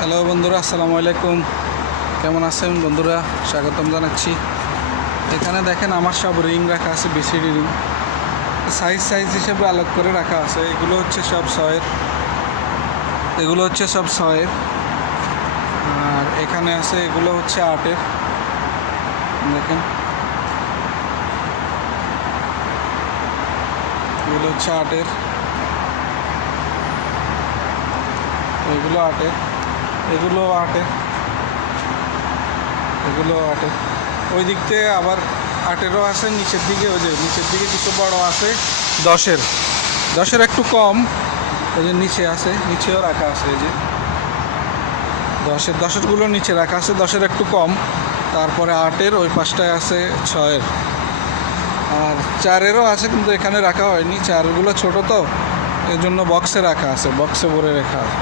Hello বন্ধুরা, আসসালামু আলাইকুম। কেমন আছেন বন্ধুরা? স্বাগতম জানাচ্ছি। এখানে দেখেন আমার সব রিং রাখা আছে, বিসিডি রিং। সাইজ হিসেবে আলাদা করে রাখা আছে। এগুলো হচ্ছে সব 6-এর, এগুলো হচ্ছে সব 6-এর। আর এখানে আছে এগুলো হচ্ছে 8-এর। দেখেন এগুলো হচ্ছে 8-এর, এগুলো 8-এর, এগুলো 8-এর, এগুলো 8-এর। ওই দিক থেকে আবার 8-এরও আছে নিচের দিকে। ওই যে নিচের দিকে কিছু বড় আছে 10-এর একটু কম। ওই যে নিচে আছে, নিচেও রাখা আছে। এই যে 10-এরগুলো নিচে রাখা আছে, 10-এর একটু কম। তারপরে 8-এর ওই পাশটায় আছে 6-এর, আর 4-এরও আছে কিন্তু এখানে রাখা হয়নি। 4-গুলো ছোটো তো, এর জন্য বক্সে রাখা আছে, বক্সে ভরে রাখা আছে।